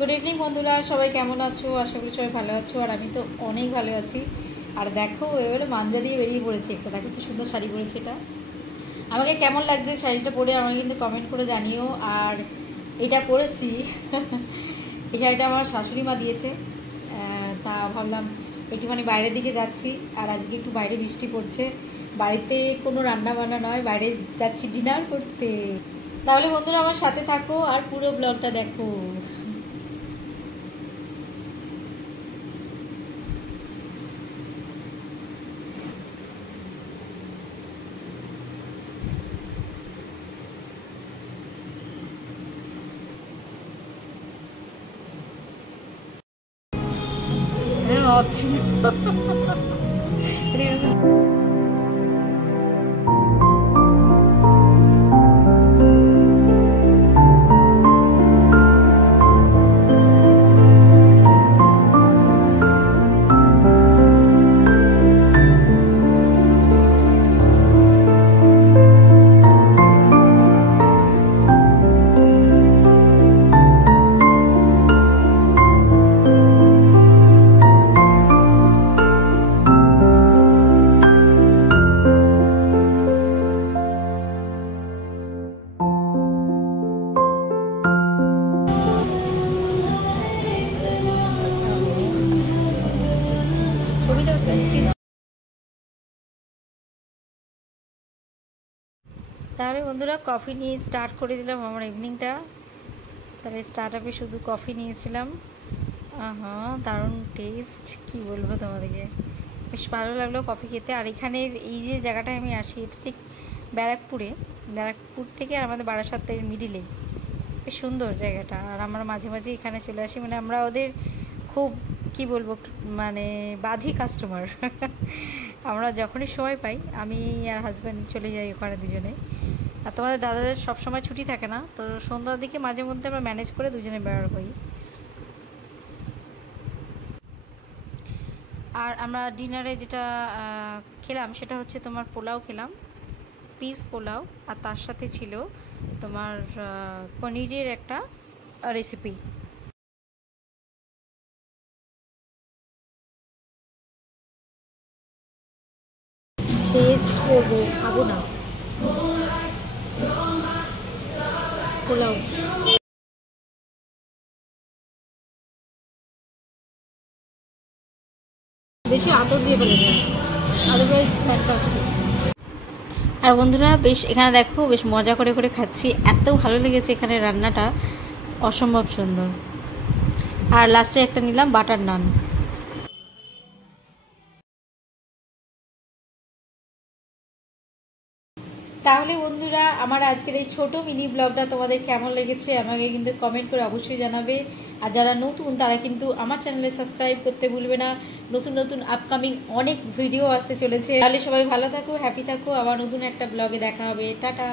Good evening বন্ধুরা, সবাই কেমন আছো? আশা করি সবাই ভালো আছো, আর আমি তো অনেক ভালো আছি। আর দেখো এবারে মাঞ্জা দিয়ে বেরিয়ে পড়েছে একটা, দেখো কি সুন্দর শাড়ি পরেছে। এটা আমাকে কেমন লাগছে শাড়িটা পরে আমাকে কিন্তু কমেন্ট করে জানিও। আর এটা পরেছি এই শাড়িটা আমার শাশুড়ি মা দিয়েছে, তা ভাবলাম একটুখানি বাইরের দিকে যাচ্ছি। আর আজকে একটু বাইরে বৃষ্টি পড়ছে, বাড়িতে কোনো রান্না বান্না নয়, বাইরে যাচ্ছি ডিনার করতে। তাহলে বন্ধুরা আমার সাথে থাকো আর পুরো ব্লগটা দেখো। Ótimo. তাহলে বন্ধুরা কফি নিয়ে স্টার্ট করে দিলাম আমার ইভিনিংটা। তাহলে স্টার্ট আপে শুধু কফি নিয়েছিলাম। হ্যাঁ, দারুণ টেস্ট, কি বলবো তোমাদেরকে, বেশ ভালো লাগলো কফি খেতে। আর এখানের এই যে জায়গাটায় আমি আসি, এটা ঠিক ব্যারাকপুর থেকে আমাদের বারাসাতের মিডিলে, বেশ সুন্দর জায়গাটা। আর আমরা মাঝে মাঝে এখানে চলে আসি, মানে আমরা ওদের খুব কি বলবো, মানে বাঁধি কাস্টমার আমরা যখনই সময় পাই আমি আর হাজব্যান্ড চলে যাই ওখানে দুজনে। আর তোমাদের দাদাদের সবসময় ছুটি থাকে না, তো সন্ধ্যার দিকে মাঝে মধ্যে আমরা ম্যানেজ করে দুজনে বেরোর হই। আর আমরা ডিনারে যেটা খেলাম সেটা হচ্ছে তোমার পোলাও খেলাম, পিস পোলাও। আর তার সাথে ছিল তোমার পনিরের একটা রেসিপি। টেস্ট করবো, খাবো না পোলাও। বেশি আতর দিয়ে ফেলেছে, আদারওয়াইজ ফ্যান্টাস্টিক। আর বন্ধুরা বেশ এখানে দেখো বেশ মজা করে করে খাচ্ছি, এত ভালো লেগেছে এখানে রান্নাটা, অসম্ভব সুন্দর। আর লাস্টে একটা নিলাম বাটার নান। তাহলে বন্ধুরা আমার আজকের এই ছোট মিনি ব্লগটা তোমাদের কেমন লেগেছে আমাকে কিন্তু কমেন্ট করে অবশ্যই জানাবে। আর যারা নতুন তারা কিন্তু আমার চ্যানেলে সাবস্ক্রাইব করতে ভুলবে না, নতুন নতুন আপকামিং অনেক ভিডিও আসতে চলেছে। তাহলে সবাই ভালো থাকো, হ্যাপি থাকো, আবার নতুন একটা ব্লগে দেখা হবে, টাটা।